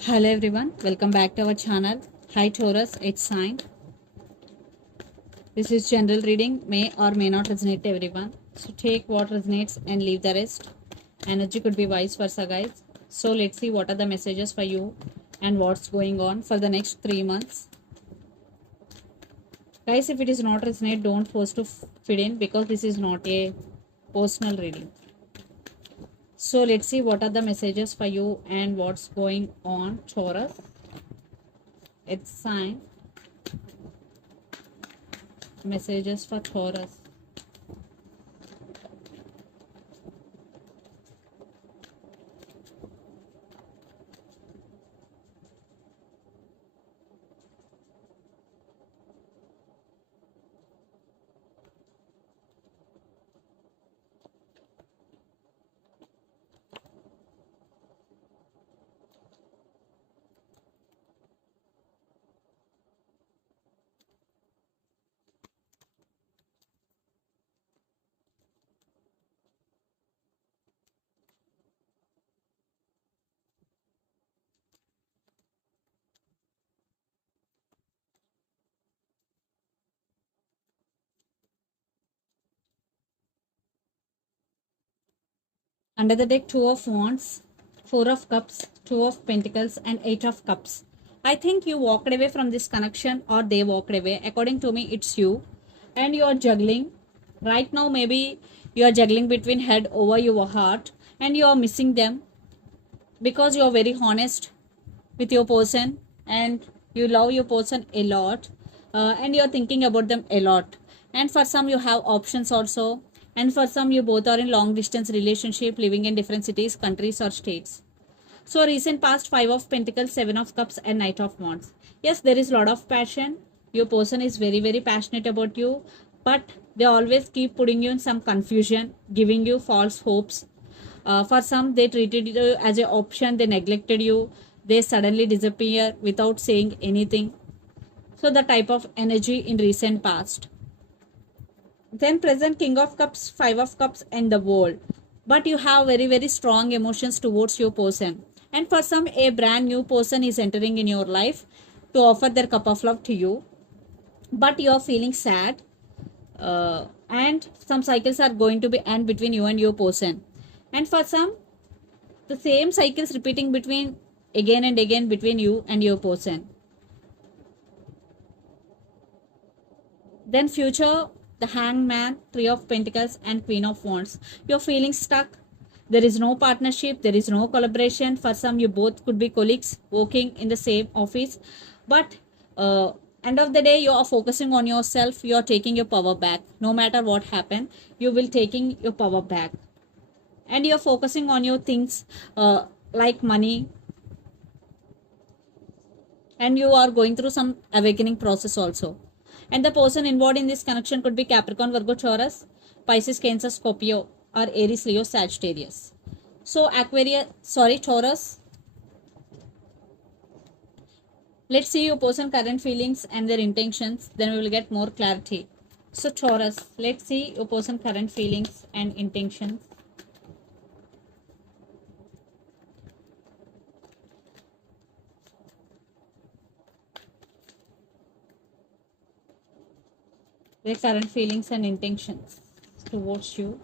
Hello everyone, welcome back to our channel. Hi Taurus, it's sign. This is general reading, may or may not resonate to everyone. So take what resonates and leave the rest. Energy could be vice versa, guys. So let's see what are the messages for you and what's going on for the next 3 months. Guys, if it is not resonate, don't force to fit in because this is not a personal reading. So let's see what are the messages for you and what's going on, Taurus. It's sign. Messages for Taurus. Under the deck, 2 of Wands, 4 of Cups, 2 of Pentacles, and 8 of Cups. I think you walked away from this connection or they walked away. According to me, it's you. And you are juggling. Right now, maybe you are juggling between head over your heart and you are missing them because you are very honest with your person and you love your person a lot, and you're thinking about them a lot. And for some you have options also, and for some you both are in long distance relationship living in different cities, countries or states. So recent past, 5 of Pentacles, 7 of Cups, and Knight of Wands. Yes, there is a lot of passion. Your person is very, very passionate about you, but they always keep putting you in some confusion, giving you false hopes. For some, they treated you as an option, they neglected you, they suddenly disappear without saying anything. So, the type of energy in recent past. Then present, King of Cups, 5 of Cups, and the World. But you have very, very strong emotions towards your person. And for some, a brand new person is entering in your life to offer their cup of love to you. But you are feeling sad. And some cycles are going to be end between you and your person. And for some, the same cycles repeating between again and again between you and your person. Then future, the Hangman, 3 of Pentacles, and Queen of Wands. You're feeling stuck. There is no partnership, there is no collaboration. For some, you both could be colleagues working in the same office. But end of the day, you are focusing on yourself. You are taking your power back. No matter what happened, you will taking your power back. And you're focusing on your things, like money, and you are going through some awakening process also. And the person involved in this connection could be Capricorn, Virgo, Taurus, Pisces, Cancer, Scorpio, or Aries, Leo, Sagittarius. So Taurus. Let's see your person current feelings and their intentions, then we will get more clarity. So Taurus, let's see your person current feelings and intentions. Their current feelings and intentions towards you.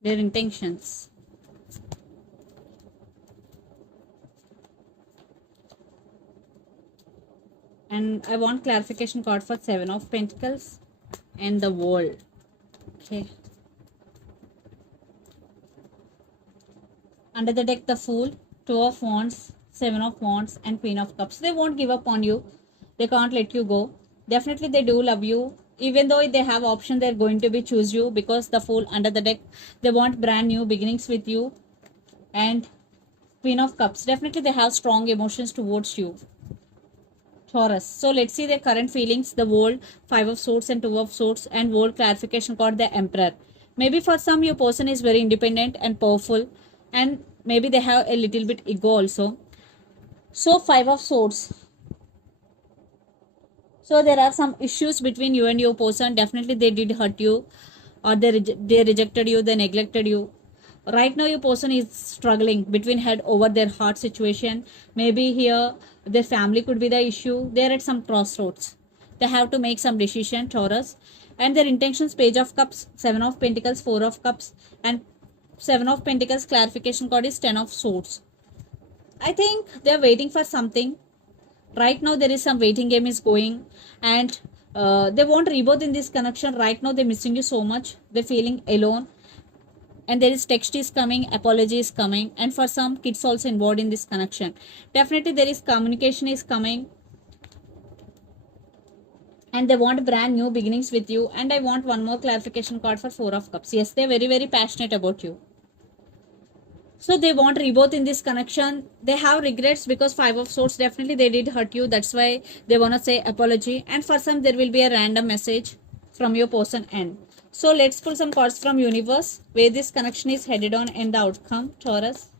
Their intentions. And I want clarification card for 7 of Pentacles and the World. Okay. Under the deck, the Fool, 2 of Wands, 7 of Wands, and Queen of Cups. They won't give up on you. They can't let you go. Definitely they do love you. Even though they have option, they're going to be choose you, because the Fool under the deck, they want brand new beginnings with you. And Queen of Cups, definitely they have strong emotions towards you, Taurus. So let's see their current feelings. The World, Five of Swords and Two of Swords, and World clarification card, the Emperor. Maybe for some, your person is very independent and powerful, and maybe they have a little bit ego also. So Five of Swords. So there are some issues between you and your person. Definitely they did hurt you, or they rejected you, they neglected you. Right now your person is struggling between head over their heart situation. Maybe here their family could be the issue. They're at some crossroads. They have to make some decision, Taurus. And their intentions, Page of Cups, Seven of Pentacles, Four of Cups, and Seven of Pentacles clarification card is Ten of Swords. I think they're waiting for something. Right now there is some waiting game is going, and they want rebirth in this connection. Right now they're missing you so much, they're feeling alone, and there is text is coming, apology is coming, and for some kids also involved in this connection. Definitely there is communication is coming, and they want brand new beginnings with you. And I want one more clarification card for Four of Cups. Yes, they're very very passionate about you. So they want rebirth in this connection. They have regrets because Five of Swords, definitely they did hurt you. That's why they want to say apology. And for some, there will be a random message from your person end. So let's pull some cards from universe, where this connection is headed on and the outcome, Taurus.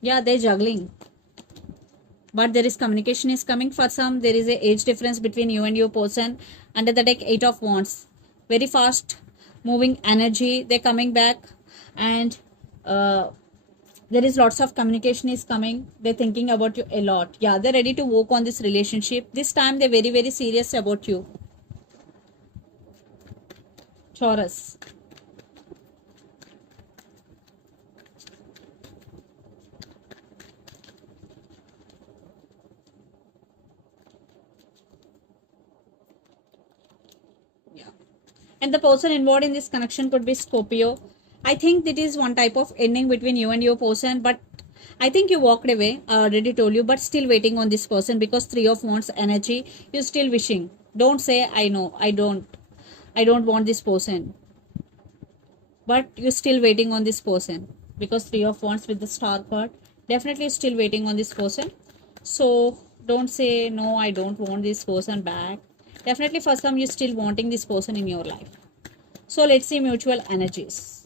Yeah, they're juggling, but there is communication is coming. For some, there is a age difference between you and your person. Under the deck, Eight of Wands, very fast moving energy, they're coming back. And there is lots of communication is coming. They're thinking about you a lot. Yeah, they're ready to work on this relationship. This time they're very very serious about you, Taurus. Yeah, and the person involved in this connection could be Scorpio. I think that is one type of ending between you and your person, but I think you walked away. I already told you, but still waiting on this person, because Three of Wands energy, you're still wishing. Don't say I know, I don't want this person, but you're still waiting on this person, because Three of Wands with the Star card, definitely still waiting on this person. So don't say no, I don't want this person back. Definitely for some, you're still wanting this person in your life. So let's see mutual energies.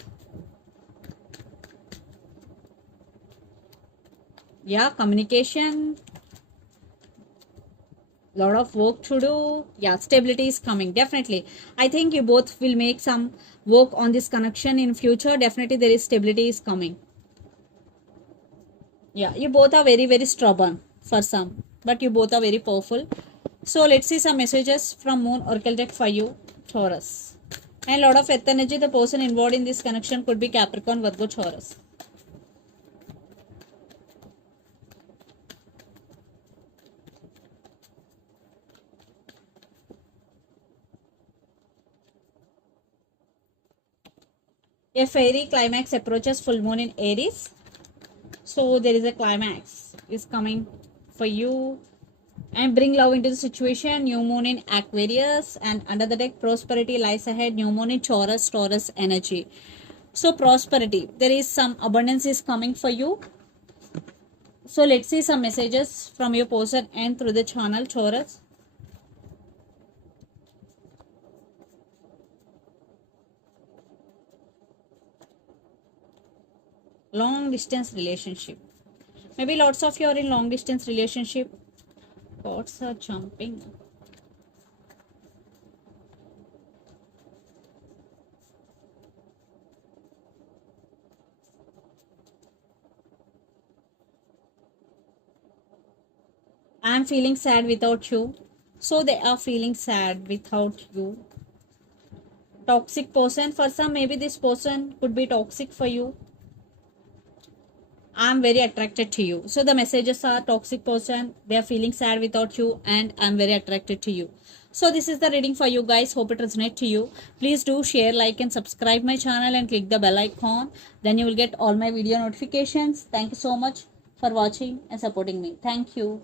Yeah, communication, lot of work to do. Yeah, stability is coming, definitely. I think you both will make some work on this connection in future. Definitely there is stability is coming. Yeah, you both are very very stubborn for some, but you both are very powerful. So let's see some messages from Moon Oracle deck for you, Taurus. And lot of earth energy, the person involved in this connection could be Capricorn, Virgo, Taurus. A fairy climax approaches full moon in Aries. So there is a climax is coming for you, and bring love into the situation. New moon in Aquarius, and under the deck, prosperity lies ahead. New moon in Taurus, Taurus energy. So prosperity, there is some abundance is coming for you. So let's see some messages from your person and through the channel, Taurus. Long distance relationship, maybe lots of you are in long distance relationship. Thoughts are jumping. I'm feeling sad without you. So they are feeling sad without you. Toxic person, for some maybe this person could be toxic for you. I'm very attracted to you. So the messages are toxic person, they are feeling sad without you, and I'm very attracted to you. So this is the reading for you guys. Hope it resonates to you. Please do share, like and subscribe my channel and click the bell icon. Then you will get all my video notifications. Thank you so much for watching and supporting me. Thank you.